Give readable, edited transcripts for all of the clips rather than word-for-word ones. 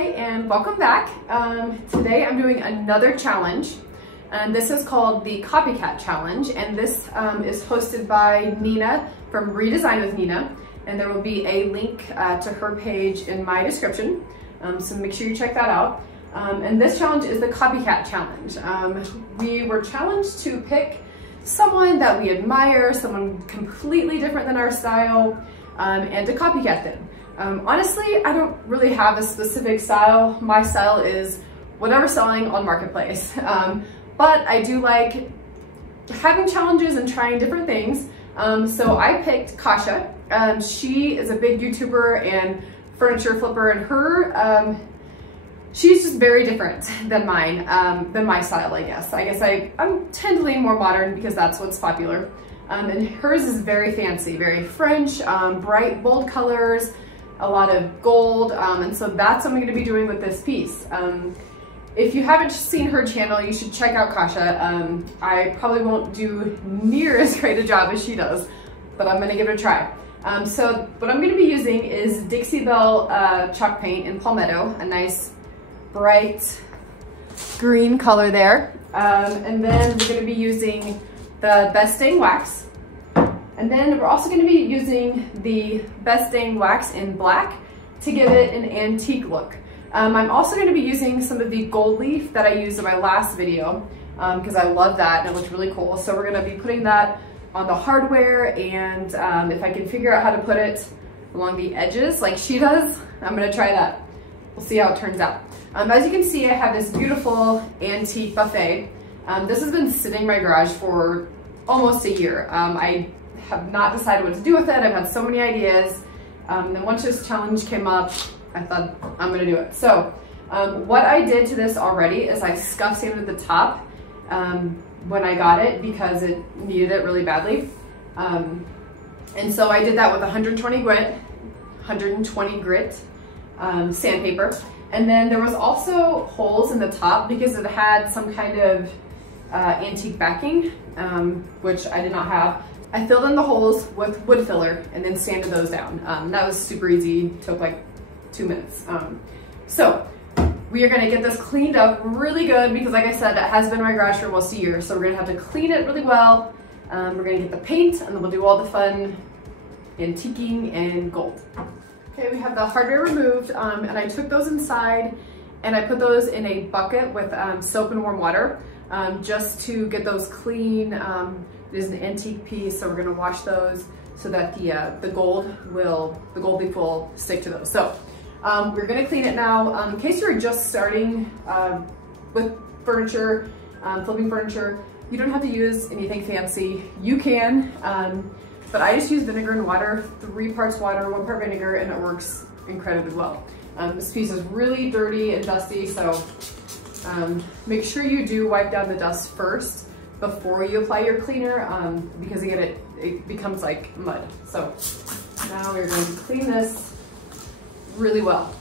and welcome back. Today I'm doing another challenge, and this is called the Copycat challenge, and this is hosted by Nina from Redesigned with Nina, and there will be a link to her page in my description, so make sure you check that out. And this challenge is the Copycat challenge. We were challenged to pick someone that we admire, someone completely different than our style, and to copycat them. Honestly, I don't really have a specific style. My style is whatever's selling on Marketplace. But I do like having challenges and trying different things. So I picked Kacha. She is a big YouTuber and furniture flipper, and her, she's just very different than mine, than my style, I guess. I tend to lean more modern because that's what's popular. And hers is very fancy, very French, bright, bold colors, a lot of gold, and so that's what I'm gonna be doing with this piece. If you haven't seen her channel, you should check out Kacha. I probably won't do near as great a job as she does, but I'm gonna give it a try. So what I'm gonna be using is Dixie Belle chalk paint in Palmetto, a nice bright green color there. And then we're gonna be using the Best Dang wax. And then we're also going to be using the Best Dang wax in black to give it an antique look. I'm also going to be using some of the gold leaf that I used in my last video because I love that and it looks really cool. So we're going to be putting that on the hardware, and if I can figure out how to put it along the edges like she does, I'm going to try that. We'll see how it turns out. As you can see, I have this beautiful antique buffet. This has been sitting in my garage for almost a year. I have not decided what to do with it. I've had so many ideas. Then once this challenge came up, I thought I'm gonna do it. So what I did to this already is I scuff sanded the top when I got it because it needed it really badly. And so I did that with 120 grit sandpaper. And then there was also holes in the top because it had some kind of antique backing, which I did not have. I filled in the holes with wood filler and then sanded those down. That was super easy, took like 2 minutes. So we are gonna get this cleaned up really good because like I said, it has been in my garage for almost a year. So we're gonna have to clean it really well. We're gonna get the paint and then we'll do all the fun antiquing and gold. Okay, we have the hardware removed, and I took those inside and I put those in a bucket with soap and warm water just to get those clean. It is an antique piece, so we're gonna wash those so that the gold leaf will stick to those. So we're gonna clean it now. In case you're just starting with furniture, flipping furniture, you don't have to use anything fancy. You can, but I just use vinegar and water, 3 parts water, 1 part vinegar, and it works incredibly well. This piece is really dirty and dusty, so make sure you do wipe down the dust first before you apply your cleaner, because again, it becomes like mud. So now we're going to clean this really well.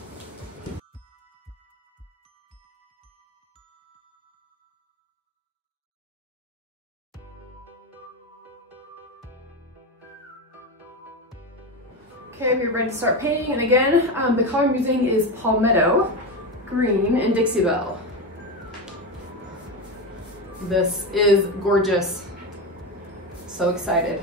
Okay, we're ready to start painting, and again, the color I'm using is Palmetto green and Dixie Belle. This is gorgeous. So excited.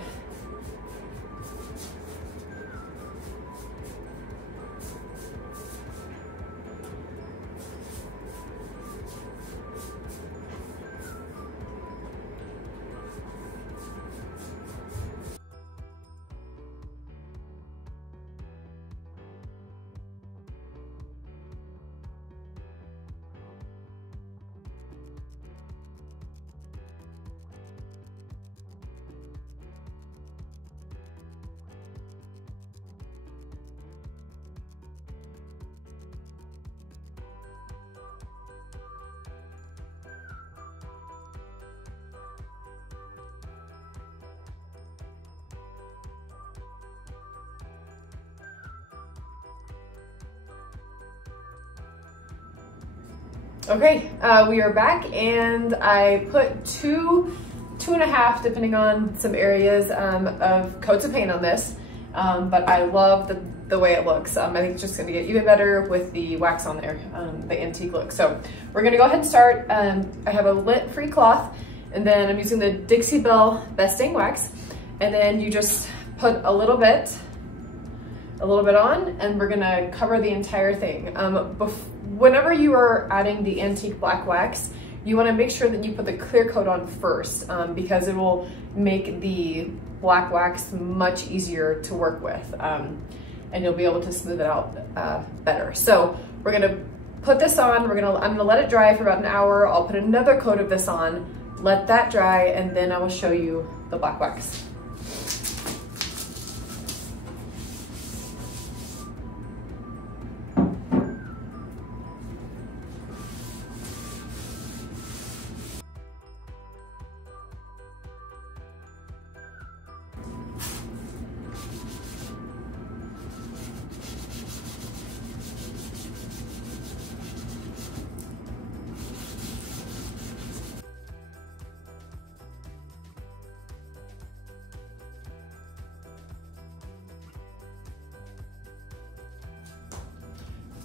Okay, we are back, and I put two and a half, depending on some areas, of coats of paint on this. but I love the way it looks. I think it's just gonna get even better with the wax on there, the antique look. So we're gonna go ahead and start. I have a lint-free cloth, and then I'm using the Dixie Belle Besting wax, and then you just put a little bit on, and we're gonna cover the entire thing. Whenever you are adding the antique black wax, you wanna make sure that you put the clear coat on first, because it will make the black wax much easier to work with, and you'll be able to smooth it out better. So we're gonna put this on, I'm gonna let it dry for about an hour. I'll put another coat of this on, let that dry, and then I will show you the black wax.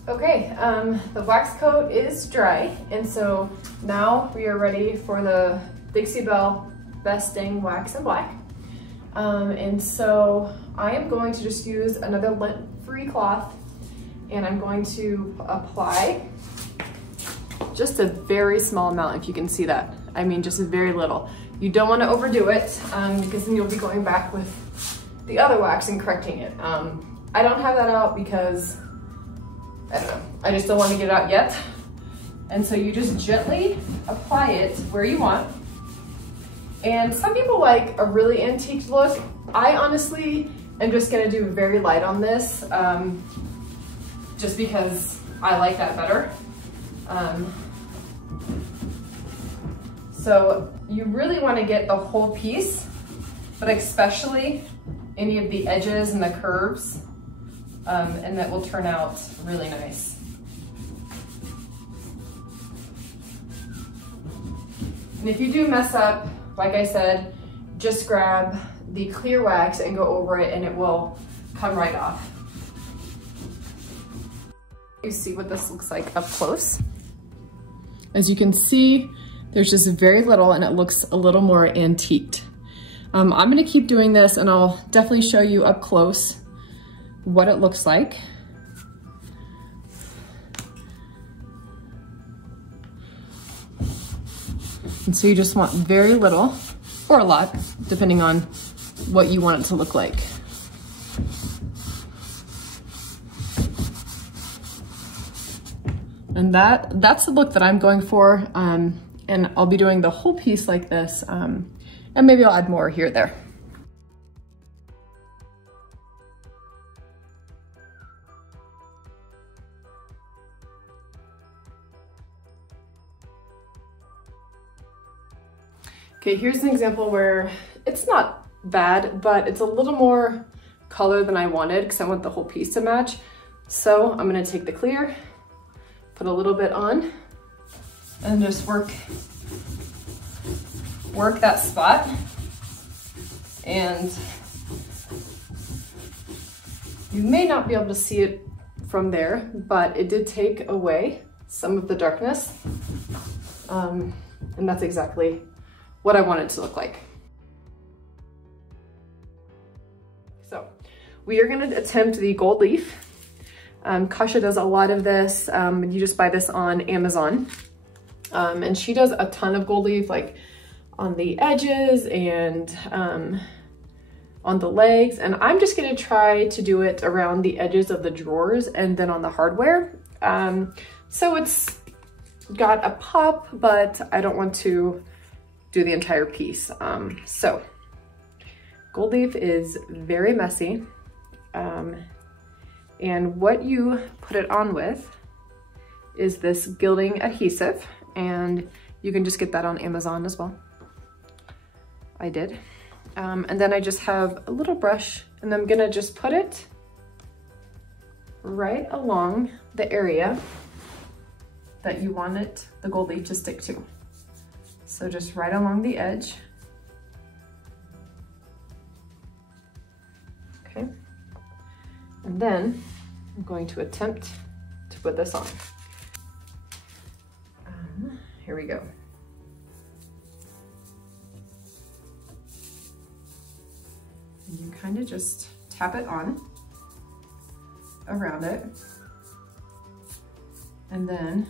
Okay, the wax coat is dry, and so now we are ready for the Dixie Belle Besting Wax in Black. And so I am going to just use another lint-free cloth, and I'm going to apply just a very small amount, if you can see that. I mean, just very little. You don't want to overdo it, because then you'll be going back with the other wax and correcting it. I don't have that out because I don't know, I just don't want to get it out yet. And so you just gently apply it where you want. And some people like a really antique look. I honestly am just gonna do very light on this, just because I like that better. So you really want to get the whole piece, but especially any of the edges and the curves. And that will turn out really nice. And if you do mess up, like I said, just grab the clear wax and go over it, and it will come right off. You see what this looks like up close. As you can see, there's just very little, and it looks a little more antiqued. I'm gonna keep doing this, and I'll definitely show you up close what it looks like. And so you just want very little, or a lot, depending on what you want it to look like. And that's the look that I'm going for, and I'll be doing the whole piece like this, and maybe I'll add more here or there. Okay, here's an example where it's not bad, but it's a little more color than I wanted because I want the whole piece to match. So I'm gonna take the clear, put a little bit on, and just work that spot. And you may not be able to see it from there, but it did take away some of the darkness. And that's exactly what I want it to look like. So we are gonna attempt the gold leaf. Kacha does a lot of this. You just buy this on Amazon. And she does a ton of gold leaf, like on the edges and on the legs. And I'm just gonna try to do it around the edges of the drawers and then on the hardware. So it's got a pop, but I don't want to do the entire piece. So gold leaf is very messy. And what you put it on with is this gilding adhesive, and you can just get that on Amazon as well. I did. And then I just have a little brush, and I'm gonna just put it right along the area that you want it, the gold leaf, to stick to. So just right along the edge. Okay. And then I'm going to attempt to put this on. Here we go. And you kind of just tap it on around it. And then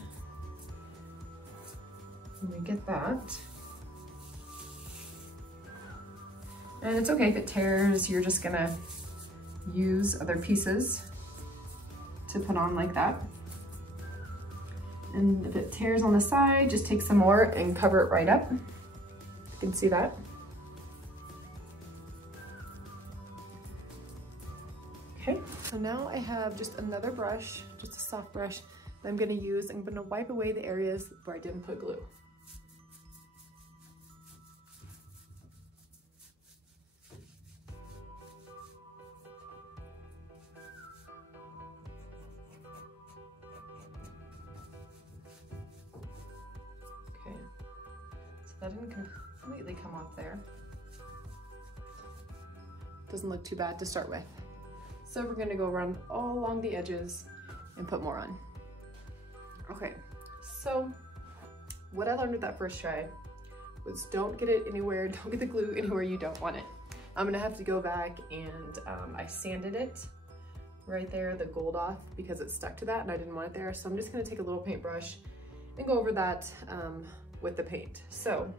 when we get that, and it's okay if it tears, you're just gonna use other pieces to put on like that. And if it tears on the side, just take some more and cover it right up. You can see that. Okay, so now I have just another brush, just a soft brush that I'm gonna use. I'm gonna wipe away the areas where I didn't put glue. That didn't completely come off there. Doesn't look too bad to start with. So we're gonna go around all along the edges and put more on. Okay, so what I learned with that first try was don't get it anywhere, don't get the glue anywhere you don't want it. I'm gonna have to go back and I sanded it right there, the gold off, because it stuck to that and I didn't want it there. So I'm just gonna take a little paintbrush and go over that with the paint. So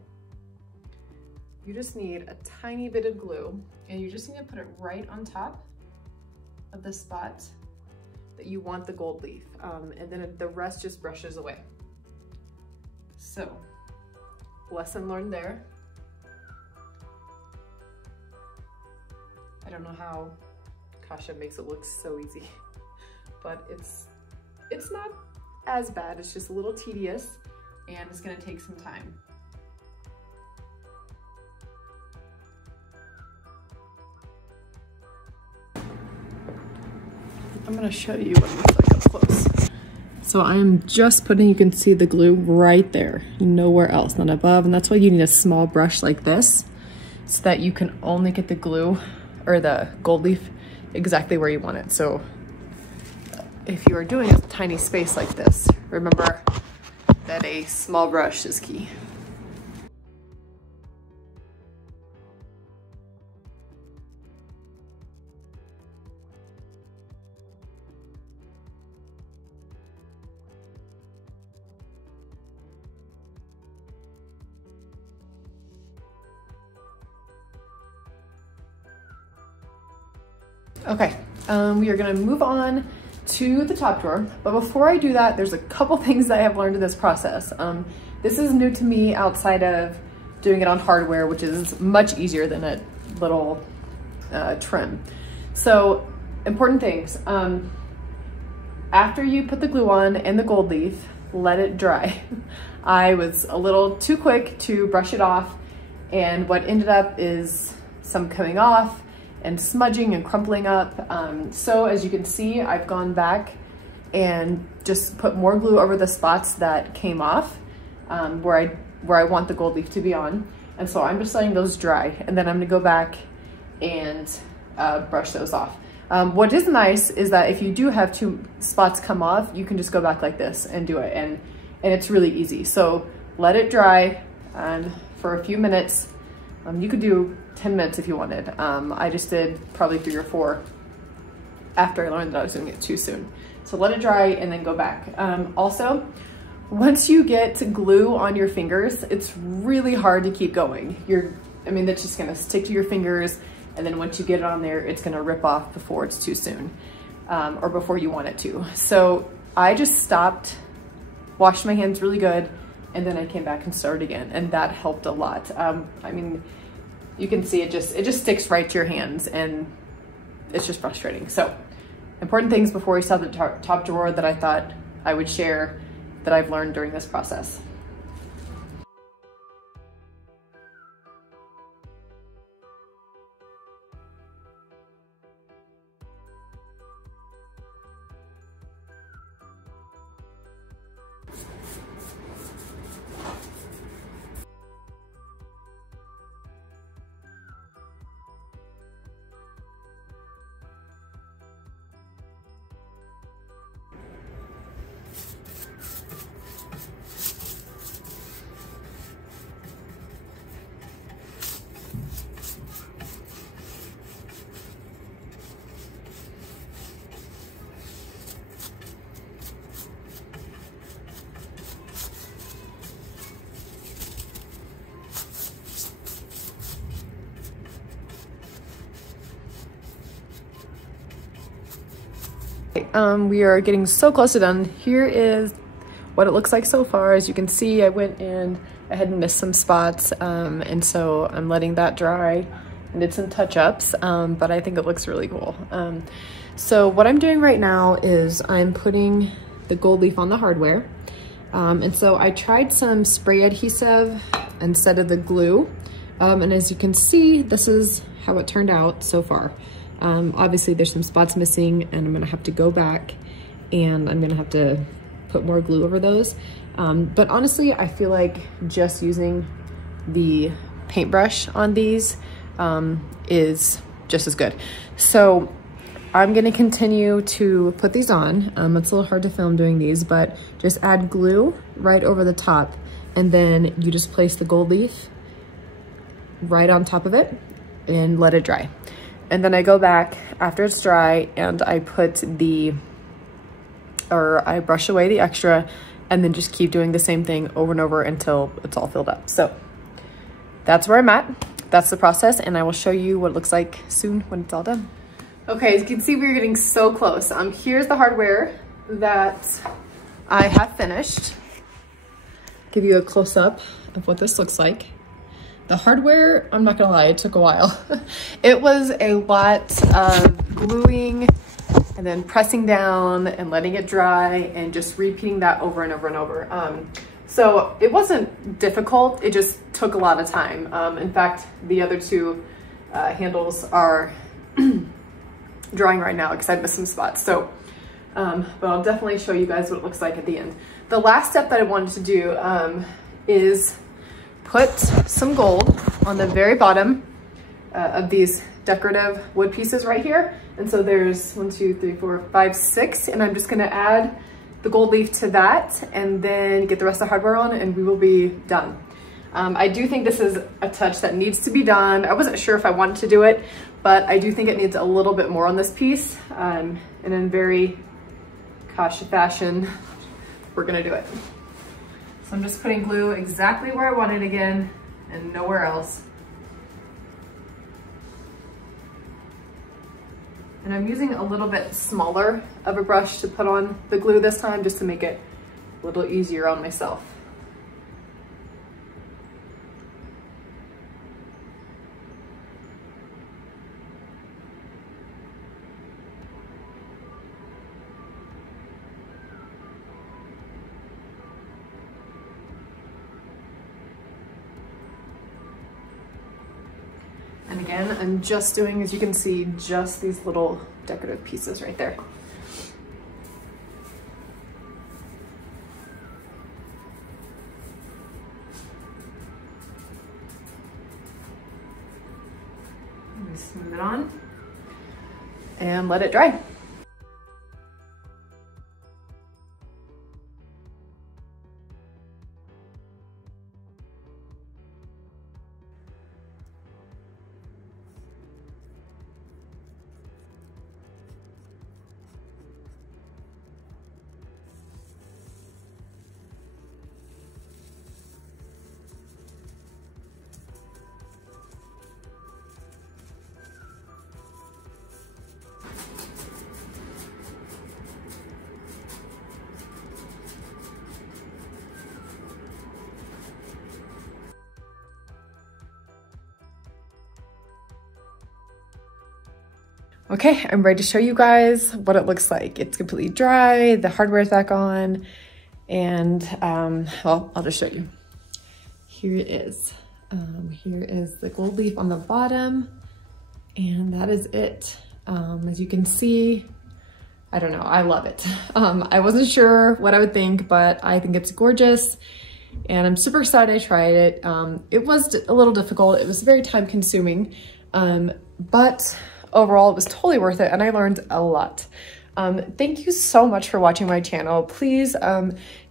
you just need a tiny bit of glue and you just need to put it right on top of the spot that you want the gold leaf. And then the rest just brushes away. So, lesson learned there. I don't know how Kacha makes it look so easy, but it's not as bad. It's just a little tedious and it's gonna take some time. I'm gonna show you what it looks like up close. So I'm just putting, you can see the glue right there, nowhere else, not above, and that's why you need a small brush like this, so that you can only get the glue or the gold leaf exactly where you want it. So if you are doing a tiny space like this, remember that a small brush is key. Okay, we are gonna move on to the top drawer, but before I do that, there's a couple things that I have learned in this process. This is new to me outside of doing it on hardware, which is much easier than a little trim. So, important things. After you put the glue on and the gold leaf, let it dry. I was a little too quick to brush it off, and what ended up is some coming off and smudging and crumpling up. So as you can see, I've gone back and just put more glue over the spots that came off where I want the gold leaf to be on. And so I'm just letting those dry, and then I'm gonna go back and brush those off. What is nice is that if you do have two spots come off, you can just go back like this and do it, and it's really easy. So let it dry for a few minutes. You could do 10 minutes if you wanted. I just did probably 3 or 4 after I learned that I was doing it too soon. So let it dry and then go back. Also, once you get glue on your fingers, it's really hard to keep going. That's just gonna stick to your fingers, and then once you get it on there, it's gonna rip off before it's too soon, or before you want it to. So I just stopped, washed my hands really good, and then I came back and started again, and that helped a lot. You can see it just sticks right to your hands, and it's just frustrating. So important things before we start the top drawer that I thought I would share that I've learned during this process. We are getting so close to done. Here is what it looks like so far. As you can see, I went in, I had missed some spots, and so I'm letting that dry and did some touch-ups, but I think it looks really cool. So what I'm doing right now is I'm putting the gold leaf on the hardware. And so I tried some spray adhesive instead of the glue. And as you can see, this is how it turned out so far. Obviously there's some spots missing and I'm gonna have to go back and I'm gonna have to put more glue over those. But honestly, I feel like just using the paintbrush on these is just as good. So I'm gonna continue to put these on. It's a little hard to film doing these, but just add glue right over the top and then you just place the gold leaf right on top of it and let it dry. And then I go back after it's dry and I I brush away the extra and then just keep doing the same thing over and over until it's all filled up. So that's where I'm at. That's the process and I will show you what it looks like soon when it's all done. Okay, as you can see, we're getting so close. Here's the hardware that I have finished. Give you a close-up of what this looks like. The hardware, I'm not gonna lie, it took a while. It was a lot of gluing and then pressing down and letting it dry and just repeating that over and over and over. So it wasn't difficult, it just took a lot of time. In fact, the other two handles are drying right now because I missed some spots. So, but I'll definitely show you guys what it looks like at the end. The last step that I wanted to do is put some gold on the very bottom of these decorative wood pieces right here. And so there's 1, 2, 3, 4, 5, 6, and I'm just gonna add the gold leaf to that and then get the rest of the hardware on and we will be done. I do think this is a touch that needs to be done. I wasn't sure if I wanted to do it, but I do think it needs a little bit more on this piece. And in very Kacha fashion, we're gonna do it. So I'm just putting glue exactly where I want it again and nowhere else. And I'm using a little bit smaller of a brush to put on the glue this time just to make it a little easier on myself. And again, I'm just doing, as you can see, just these little decorative pieces right there. Let me smooth it on and let it dry. Okay, I'm ready to show you guys what it looks like. It's completely dry, the hardware's back on, and well, I'll just show you. Here it is. Here is the gold leaf on the bottom, and that is it. As you can see, I don't know, I love it. I wasn't sure what I would think, but I think it's gorgeous, and I'm super excited I tried it. It was a little difficult, it was very time consuming, but overall, it was totally worth it and I learned a lot. Thank you so much for watching my channel. Please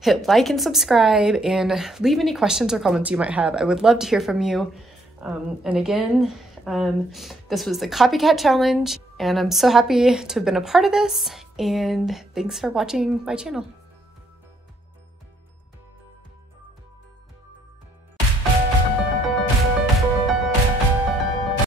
hit like and subscribe and leave any questions or comments you might have. I would love to hear from you. And again, this was the Copycat Challenge and I'm so happy to have been a part of this and thanks for watching my channel.